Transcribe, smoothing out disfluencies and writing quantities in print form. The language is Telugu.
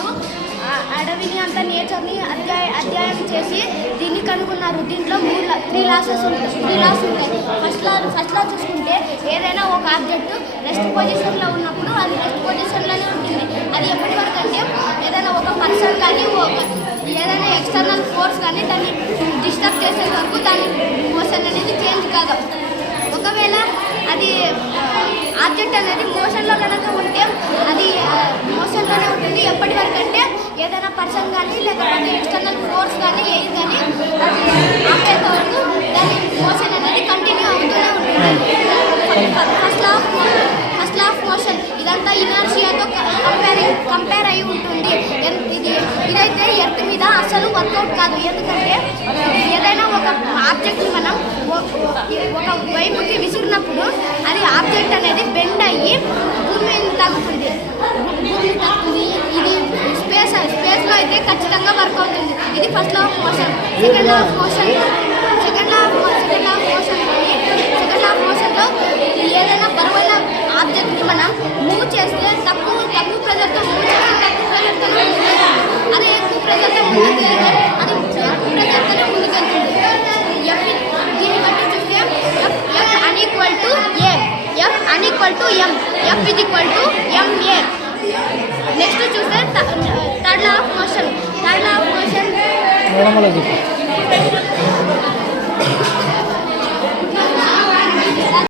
వాళ్ళు అడవిని అంత నేచర్ని అధ్యయనం చేసి దీన్ని కనుగొన్నారు. దీంట్లో 3 లాసెస్ ఉంటాయి. ఫస్ట్ లా చూసుకుంటే ఏదైనా ఒక ఆబ్జెక్ట్ రెస్ట్ పొజిషన్లో ఉన్నప్పుడు అది రెస్ట్ పొజిషన్లోనే ఉంటుంది. అది ఎప్పటి వరకు అంటే ఏదైనా ఒక పర్సన్ కానీ ఏదైనా ఎక్స్టర్నల్ ఫోర్స్ కానీ దాన్ని డిస్టర్బ్ చేసే వరకు దాని మోషన్ అనేది చేంజ్ కాదు. ఒకవేళ అది ఆబ్జెక్ట్ అనేది మోషన్లో కనుక ఉంటే అది మోషన్లోనే ఉంటుంది. ఎప్పటి వరకు అంటే ఏదైనా పర్సన్ కానీ లేకపోతే ఎక్స్టర్నల్ ఫోర్స్ కానీ ఏది కానీ అది ఆపేంత వరకు దాని మోషన్ అనేది కంటిన్యూ అవుతూనే ఉంటుంది. ఫస్ట్ లా ఆఫ్ మోషన్ ఇదంతా ఇనర్షియాతో కంపేర్ అయి ఉంటుంది. ఇదైతే ఎర్త్ మీద అసలు వర్కౌట్ కాదు. ఎందుకంటే ఏదైనా ఒక ఆబ్జెక్ట్ని మనం ఒక వైపుకి విసిరినప్పుడు అది ఆబ్జెక్ట్ అనేది బెండ్ అయ్యి భూమి తగ్గుతుంది. ఇది స్పేస్లో అయితే ఖచ్చితంగా వర్క్ అవుతుంది. ఇది first law of motion. Second law of మోషన్లో ఏదైనా బరువైన ఆబ్జెక్ట్ని మనం మూవ్ చేస్తే తక్కువ ప్రెజర్తో మూవ్ చేస్తే తక్కువ ప్రెజర్తోనే ముందుకెళ్తుంది. అదే ఎక్కువ ప్రెజర్తో ముందుకెళ్తే అది ఎక్కువ ప్రెజర్తోనే ముందుకెళ్తుంది. దీన్ని బట్టి చూస్తే F unequal to A, F unequal to M, F is equal to MA. Next చూస్తే థర్డ్ లా ఆఫ్ మోషన్